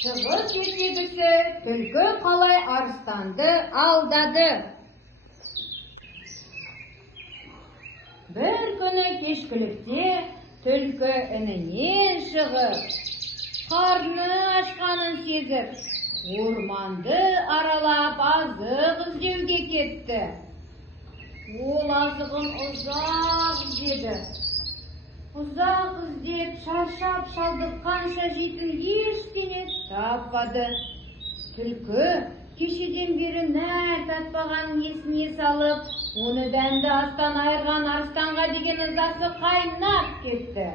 Шығыс ертегісі түлкі қалай арыстанды алдады. Бір күні кешкілікте түлкі інінен шығып, қарны ашқанын сезіп, орманды аралап азық іздеуге кетті. Ол азығын ұзақ іздеді. Ұзақ іздеп, шаршап шалдыққанша жейтін ештеңе таппады. Түлкі кешеден бері нәр татпағанын есіне салып, оны дәмді астан айырған арыстанға деген ызасы қайнап кетті.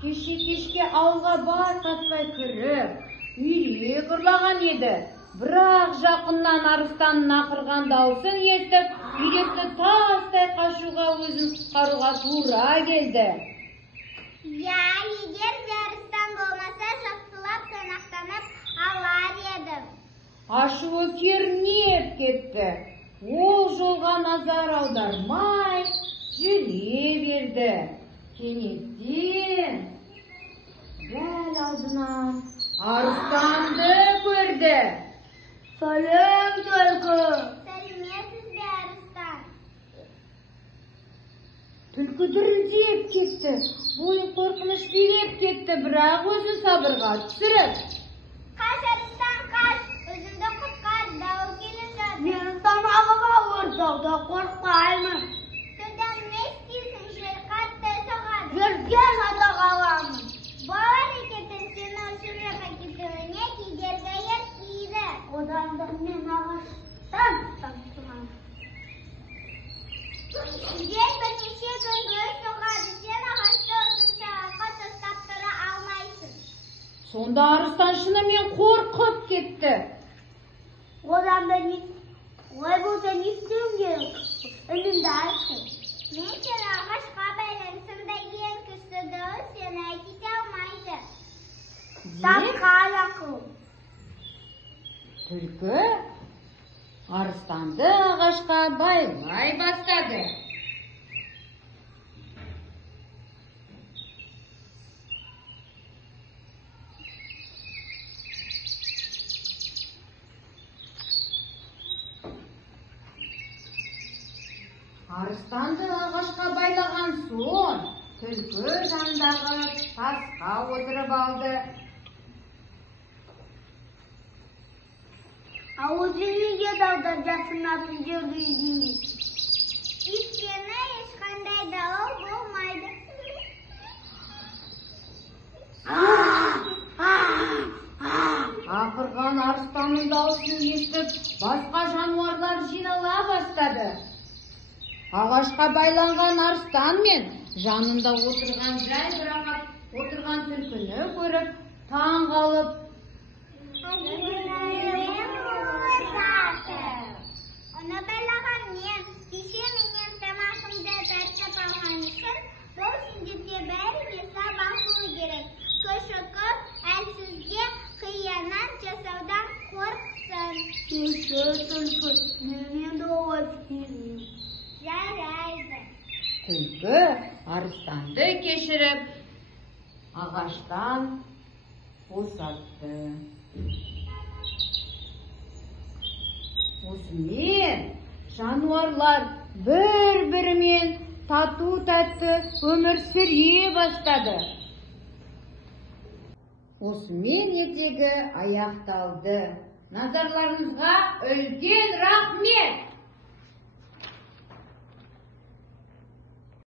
Кешке ауылға бар татпай кіріп, үйрек ұрлаған еді. Бірақ жақыннан арыстанның ақырған даусын естіп, үйректі тастай қашуға өзін құтқаруға тура келді. Егер де арыстан болмаса, жақсылап тамақтанып алар едім. Ашуы кернеп кетті. Ол жолға назар аудармай жүре берді. Кенеттен дәл алдынан арыстанды көрді. Сәлем, түлкі. Сәлеметсіз бе, арыстан? Түлкі дүрілдеп кетті. Бойы қорқыныш билеп кетті, бірақ өзі сабырға түсіріп. Қаш, арыстан, қаш. Өзімді құтқар, дауыл келіп жатыр. Мен тамағым ауыр, жауда қорқпаймын. Содан не істейсің, жел қатты соғады. Жерден атақ аламын. Бұл әрекетін сені ұшырға кетуіне кедергі етпейді. Одан да мен ағаштан таңсымам. Жел бірнеше күн бойы соғады, сен ағашты ұзыншағаққа тастап тұра алмайсың. Сонда арыстан шынымен қорқып кетті. Одан да олай болса не істеуім керек? Үнімді айтшы. Мен сені ағашқа байлансам да ең күшті дауыс сені айтыта алмайды. Тапқан ақыл. Түлкі арыстанды ағашқа байлай бастады. Арыстанды ағашқа байлаған соң, түлкі жандағы тасқа отырып алды. Ауызы неге дауда жасынатын жерді іздемейді? Өйткені ешқандай дауыл болмайды. Ақырған арыстанның дауысын естіп, басқа жануарлар жинала бастады. Ағашқа байланған арыстан мен жанында отырған жайбарақат отырған түлкіні көріп, таң қалып, Оны байлаған мен, кеше менен тамағымды тартып алған үшін, бұл сендерге бәріне сабақ болу керек. Күшікі әлсізге қиянат жасаудан қорықсын. Түлкі, мен де олай істеймін. Жарайды. Түлкі арыстанды кешіріп, ағаштан босатты. Осымен жануарлар бір-бірімен тату-тәтті өмір сүре бастады. Осымен ертегі аяқталды. Назарларыңызға үлкен рахмет!